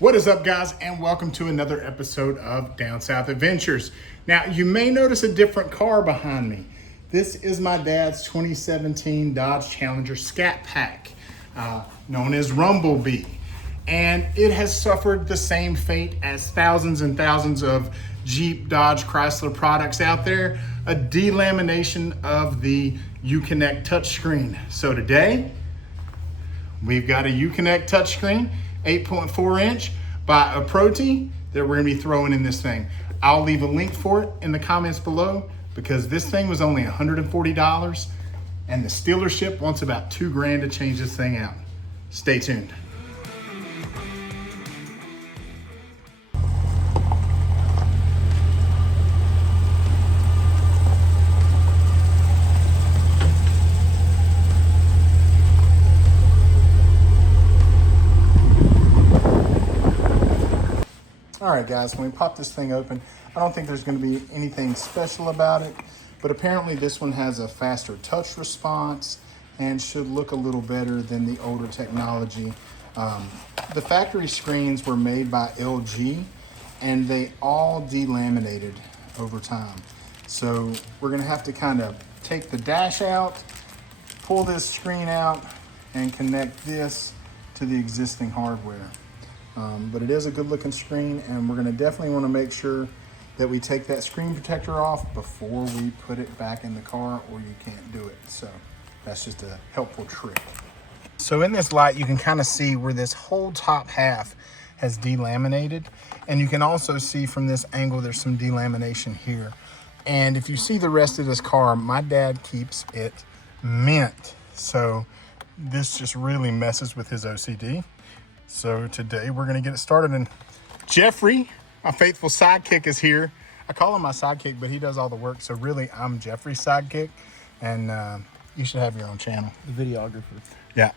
What is up, guys, and welcome to another episode of Down South Adventures. Now, you may notice a different car behind me. This is my dad's 2017 Dodge Challenger Scat Pack, known as Rumblebee. And it has suffered the same fate as thousands and thousands of Jeep, Dodge, Chrysler products out there, a delamination of the Uconnect touchscreen. So today, we've got a Uconnect touchscreen, 8.4 inch by a Proti that we're gonna be throwing in this thing. I'll leave a link for it in the comments below because this thing was only $140 and the dealership wants about $2,000 to change this thing out. Stay tuned. All right, guys, when we pop this thing open, I don't think there's going to be anything special about it, but apparently this one has a faster touch response and should look a little better than the older technology. The factory screens were made by LG and they all delaminated over time. So we're going to have to kind of take the dash out, pull this screen out, and connect this to the existing hardware. But it is a good looking screen, and we're gonna definitely wanna make sure that we take that screen protector off before we put it back in the car, or you can't do it. So that's just a helpful trick. So in this light, you can kind of see where this whole top half has delaminated. And you can also see from this angle, there's some delamination here. And if you see the rest of this car, my dad keeps it mint. So this just really messes with his OCD. So today we're gonna get it started, and Jeffrey, my faithful sidekick, is here. I call him my sidekick, but he does all the work. So really, I'm Jeffrey's sidekick, and you should have your own channel. The videographer. Yeah.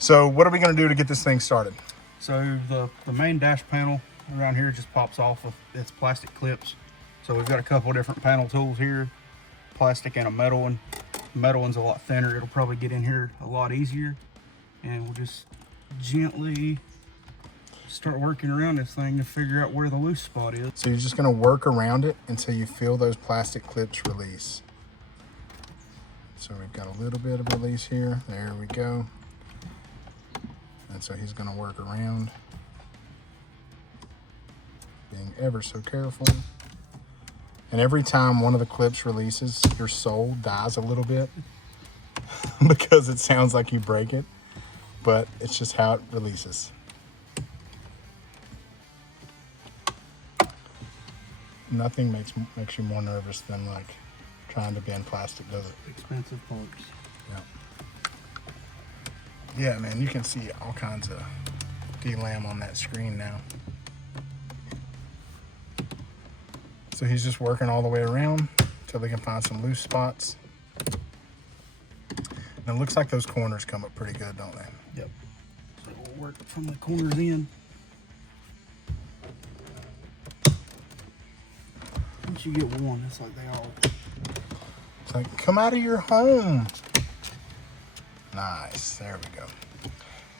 So what are we gonna do to get this thing started? So the main dash panel around here just pops off of its plastic clips. So we've got a couple different panel tools here, plastic and a metal one. The metal one's a lot thinner. It'll probably get in here a lot easier, and we'll just gently start working around this thing to figure out where the loose spot is. So you're just gonna work around it until you feel those plastic clips release. So we've got a little bit of release here. There we go. And so he's gonna work around, being ever so careful. And every time one of the clips releases, your soul dies a little bit because it sounds like you break it, but it's just how it releases. Nothing makes you more nervous than like trying to bend plastic, does it? Expensive parts. Yeah. Yeah, man, you can see all kinds of delam on that screen now. So he's just working all the way around until they can find some loose spots. And it looks like those corners come up pretty good, don't they? Yep. So we'll work from the corners in. Once you get one, it's like they all... It's like, come out of your home. Nice, there we go.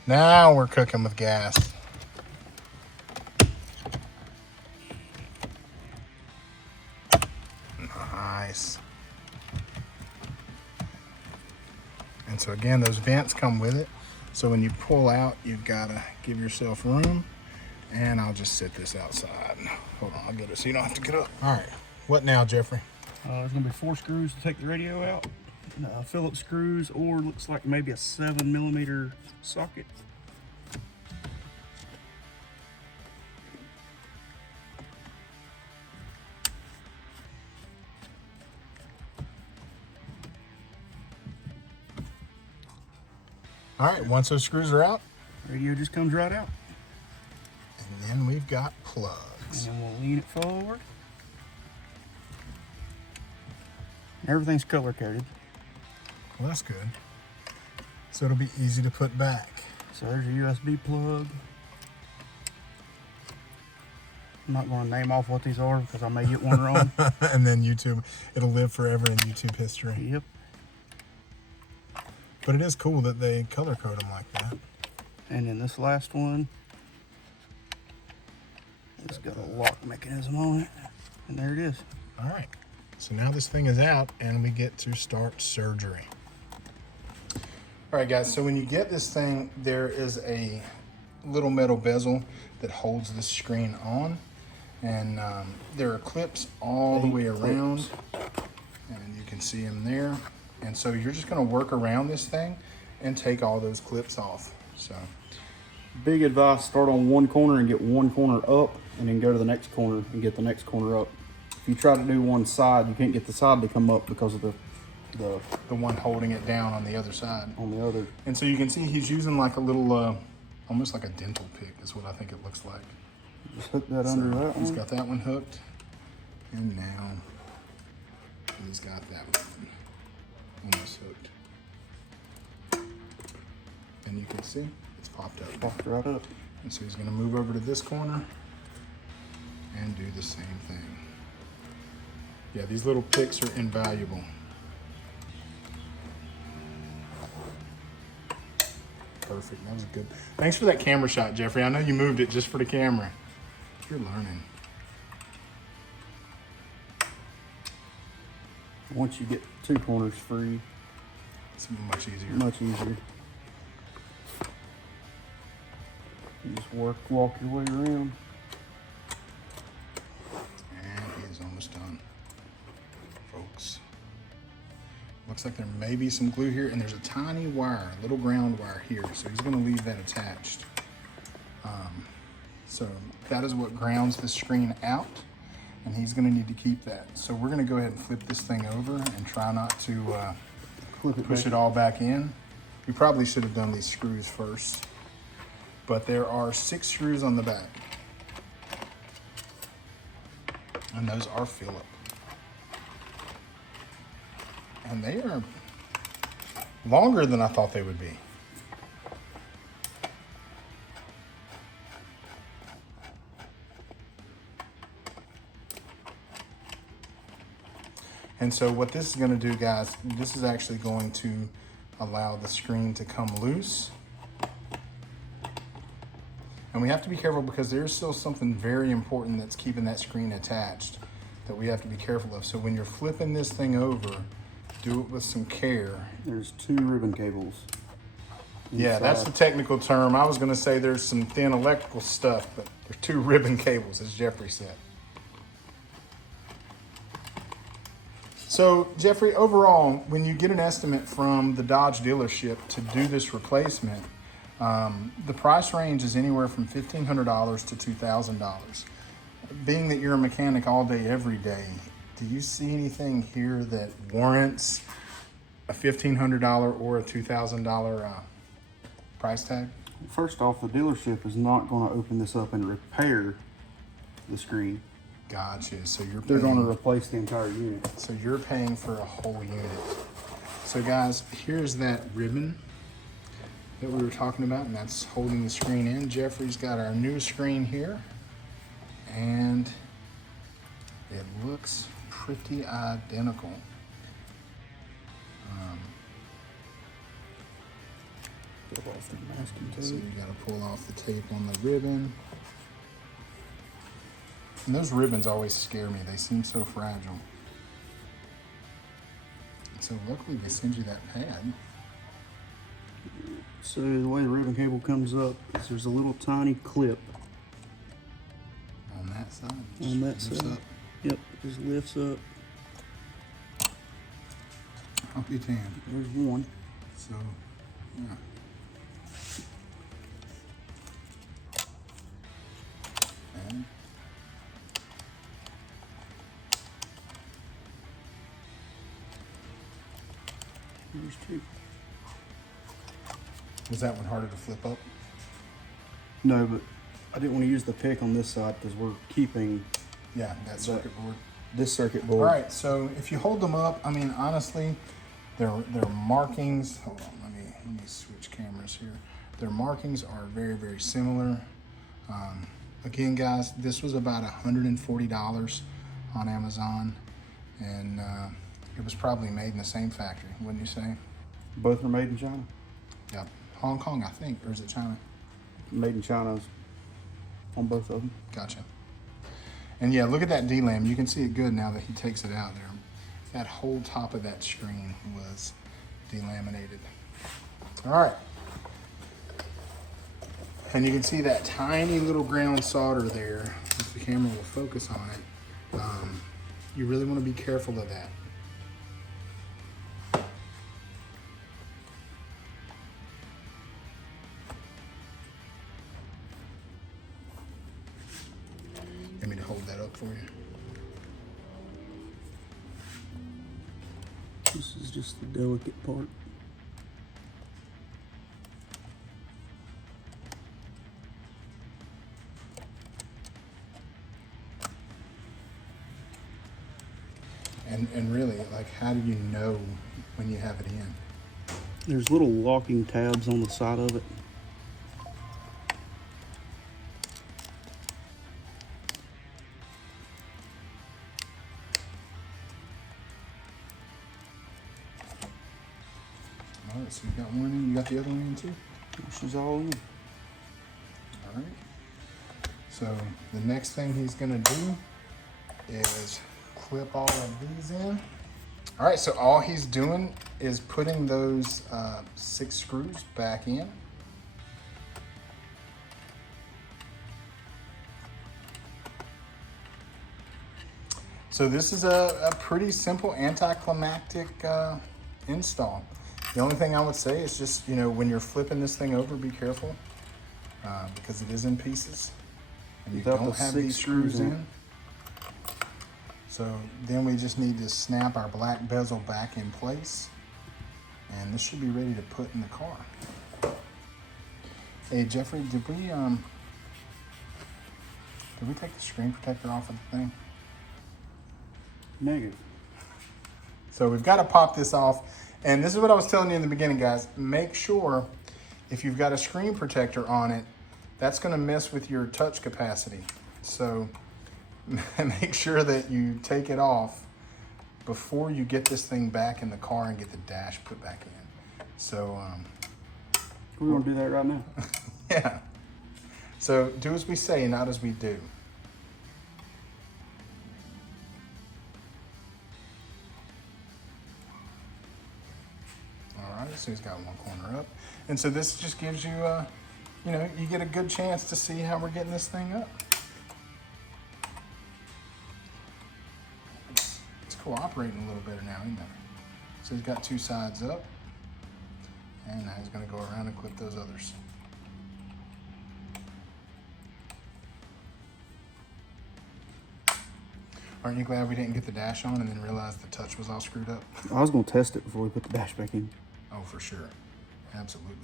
Now we're cooking with gas. Nice. And so again, those vents come with it. So when you pull out, you've gotta give yourself room. And I'll just sit this outside. Hold on, I'll get it so you don't have to get up. All right, what now, Jeffrey? There's gonna be 4 screws to take the radio out. Phillips screws, or looks like maybe a 7mm socket. All right, once those screws are out, Radio just comes right out. and then we've got plugs. And then we'll lean it forward. Everything's color coded. Well, that's good. So it'll be easy to put back. So there's a USB plug. I'm not going to name off what these are because I may get one wrong. And then YouTube, it'll live forever in YouTube history. Yep. But it is cool that they color code them like that. And then this last one It's got a lock mechanism on it, and there it is. All right, so now this thing is out and we get to start surgery. All right guys, so when you get this thing, there is a little metal bezel that holds the screen on, and there are clips all the way around, and you can see them there. And so you're just gonna work around this thing and take all those clips off. So Big advice, start on one corner and get one corner up, and then go to the next corner and get the next corner up. If you try to do one side, you can't get the side to come up because of the one holding it down on the other side. on the other. And so you can see he's using like a little, almost like a dental pick is what I think it looks like. Just hook that under that He's one. got that one hooked, and now he's got that one almost hooked. And you can see it's popped up. Popped right up. And so he's gonna move over to this corner and do the same thing. Yeah, these little picks are invaluable. Perfect, that was good. Thanks for that camera shot, Jeffrey. I know you moved it just for the camera. You're learning. Once you get two corners free, It's much easier. much easier. You just walk your way around. And he is almost done, folks. Looks like there may be some glue here, and there's a tiny wire, a little ground wire here, so he's gonna leave that attached. So that is what grounds the screen out, and he's gonna need to keep that. So we're gonna go ahead and flip this thing over and try not to push it all back in. We probably should have done these screws first, but there are 6 screws on the back, and those are Phillips. And they are longer than I thought they would be. And so what this is going to do, guys, this is actually going to allow the screen to come loose. And we have to be careful because there's still something very important that's keeping that screen attached that we have to be careful of. So when you're flipping this thing over, do it with some care. There's 2 ribbon cables. Yeah, that's the technical term. I was going to say there's some thin electrical stuff, but there's 2 ribbon cables, as Jeffrey said. So, Jeffrey, overall, when you get an estimate from the Dodge dealership to do this replacement, the price range is anywhere from $1,500 to $2,000. Being that you're a mechanic all day, every day, do you see anything here that warrants a $1,500 or a $2,000 price tag? First off, the dealership is not going to open this up and repair the screen. Gotcha. So They're going to replace the entire unit. So you're paying for a whole unit. So guys, here's that ribbon that we were talking about, and that's holding the screen in. Jeffrey's got our new screen here, and it looks pretty identical. Pull off the masking tape. So you got to pull off the tape on the ribbon. And those ribbons always scare me. They seem so fragile. So luckily they send you that pad. So the way the ribbon cable comes up is there's a little tiny clip On that side. on that Lifts side. up. Yep, just lifts up. I'll be damned. There's one. So, yeah. And There's 2. was that one harder to flip up? No, but I didn't want to use the pick on this side because we're keeping Yeah, that circuit board. this circuit All board. right, so if you hold them up, I mean, honestly, their markings. Hold on, let me switch cameras here. Their markings are very, very similar. Again, guys, this was about $140 on Amazon, and it was probably made in the same factory, wouldn't you say? Both are made in China. Yeah, Hong Kong, I think, or is it China? Made in China on both of them. Gotcha. And yeah, look at that delam. You can see it good now that he takes it out there. That whole top of that screen was delaminated. All right. And you can see that tiny little ground solder there. If the camera will focus on it, you really want to be careful of that. Get me to hold that up for you. This is just the delicate part. And really, like, how do you know when you have it in? There's little locking tabs on the side of it. All right, so you got one in, you got the other one in too? This is all in. All right. So the next thing he's gonna do is clip all of these in. All right, so all he's doing is putting those 6 screws back in. So this is a pretty simple anticlimactic install. The only thing I would say is just, you know, when you're flipping this thing over, be careful because it is in pieces and you don't have these screws in. So then we just need to snap our black bezel back in place and this should be ready to put in the car. Hey Jeffrey, did we take the screen protector off of the thing? Negative. So we've got to pop this off. And this is what I was telling you in the beginning, guys. Make sure if you've got a screen protector on it, that's going to mess with your touch capacity. So make sure that you take it off before you get this thing back in the car and get the dash put back in. So we're going to do that right now. yeah. So do as we say, not as we do. All right, so he's got one corner up. And so this just gives you, you know, you get a good chance to see how we're getting this thing up. It's cooperating a little better now, isn't it? So he's got 2 sides up. And now he's gonna go around and clip those others. Aren't you glad we didn't get the dash on and then realize the touch was all screwed up? I was going to test it before we put the dash back in. Oh, for sure. Absolutely.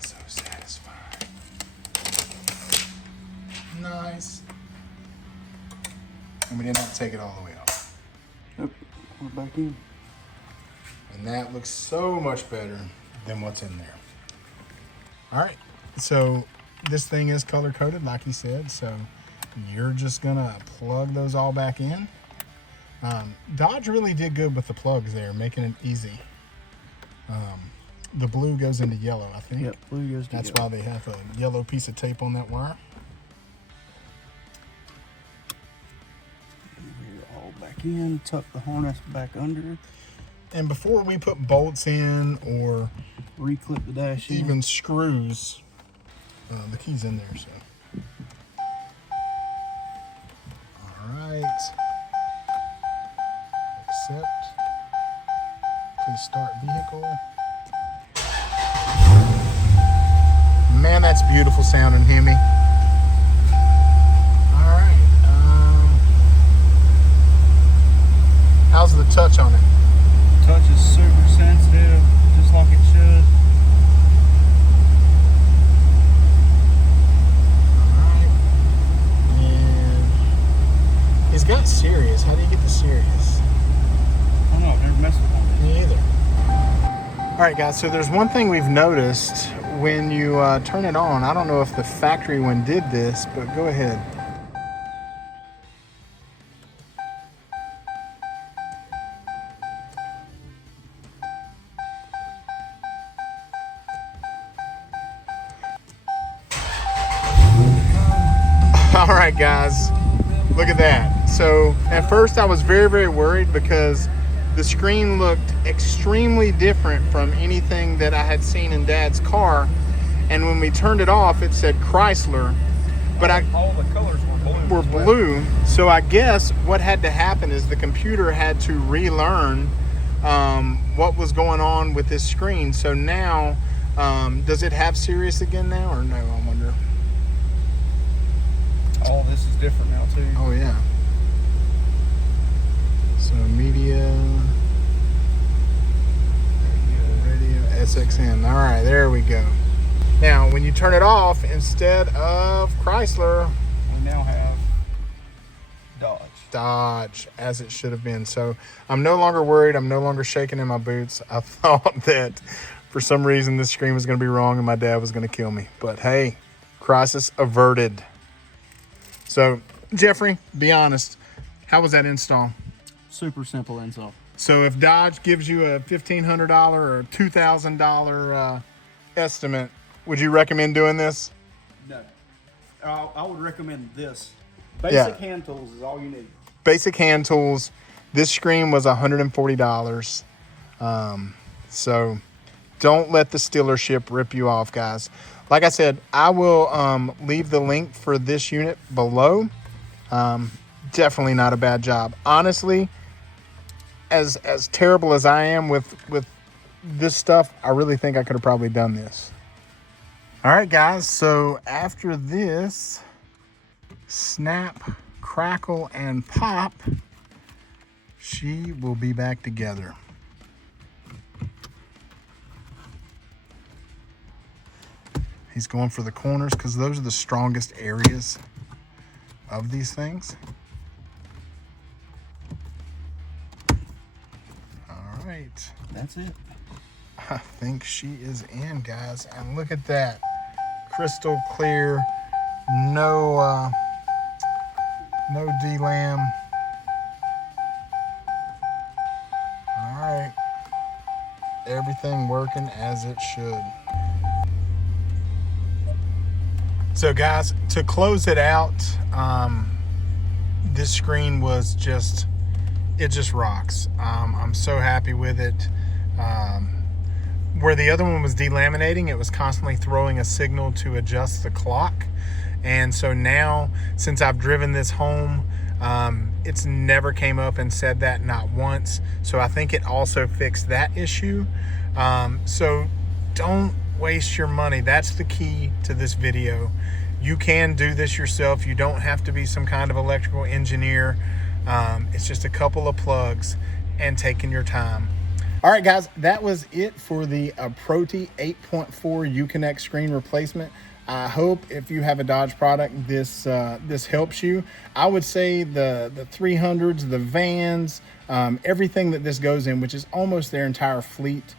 So satisfying. Nice. And we didn't have to take it all the way off. Nope, we're back in. And that looks so much better than what's in there. All right, so this thing is color coded, like he said, so you're just gonna plug those all back in. Dodge really did good with the plugs there, making it easy. The blue goes into yellow, I think. Yep, blue goes to That's yellow. why they have a yellow piece of tape on that wire. We're all back in, tuck the harness back under, And before we put bolts in or reclip the dash in. even screws, the key's in there, so. All right. Accept. Please start vehicle. Man, that's beautiful sounding, Hemi. All right. How's the touch on it? Touch is super sensitive, just like it should. Alright. And he's got Sirius. How do you get the Sirius? I don't know, I've never messed with one. Me either. Alright guys, so there's one thing we've noticed when you turn it on. I don't know if the factory one did this, but go ahead. right, guys, look at that. So at first I was very, very worried because the screen looked extremely different from anything that I had seen in Dad's car. And when we turned it off, it said Chrysler, but all the colors were blue. So I guess what had to happen is the computer had to relearn what was going on with this screen. So now, does it have Sirius again now, or no? I wonder. All this is different now too. Oh yeah. So media, radio, SXN. All right, there we go. Now, when you turn it off, instead of Chrysler, We now have Dodge, as it should have been. So I'm no longer worried. I'm no longer shaking in my boots. I thought that for some reason this screen was going to be wrong and my dad was going to kill me. But hey, crisis averted. So Jeffrey, be honest, how was that install? Super simple install. So if Dodge gives you a $1,500 or $2,000 estimate, would you recommend doing this? No. I would recommend this. Basic hand tools is all you need. Basic hand tools. This screen was $140. So don't let the dealership rip you off, guys. Like I said, I will leave the link for this unit below. Definitely not a bad job. Honestly, as terrible as I am with this stuff, I really think I could have probably done this. All right, guys, so after this snap, crackle, and pop, she will be back together. He's going for the corners because those are the strongest areas of these things. All right. That's it. I think she is in, guys. And look at that. Crystal clear. No delam. All right. Everything working as it should. So guys, to close it out, this screen was just, it just rocks. I'm so happy with it. Where the other one was delaminating, it was constantly throwing a signal to adjust the clock. And so now, since I've driven this home, it's never came up and said that, not once. So I think it also fixed that issue. So don't waste your money. That's the key to this video. You can do this yourself. You don't have to be some kind of electrical engineer. It's just a couple of plugs and taking your time. All right, guys, that was it for the Proti 8.4 Uconnect screen replacement. I hope if you have a Dodge product, this helps you. I would say the 300s, the vans, everything that this goes in, which is almost their entire fleet,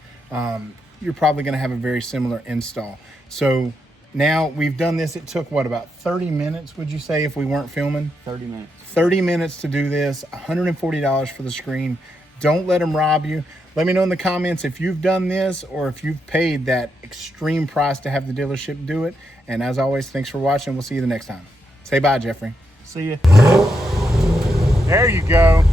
you're probably going to have a very similar install. So now we've done this. It took, what, about 30 minutes, would you say, if we weren't filming? 30 minutes. 30 minutes to do this, $140 for the screen. Don't let them rob you. Let me know in the comments if you've done this or if you've paid that extreme price to have the dealership do it. And as always, thanks for watching. We'll see you the next time. Say bye, Jeffrey. See ya. There you go.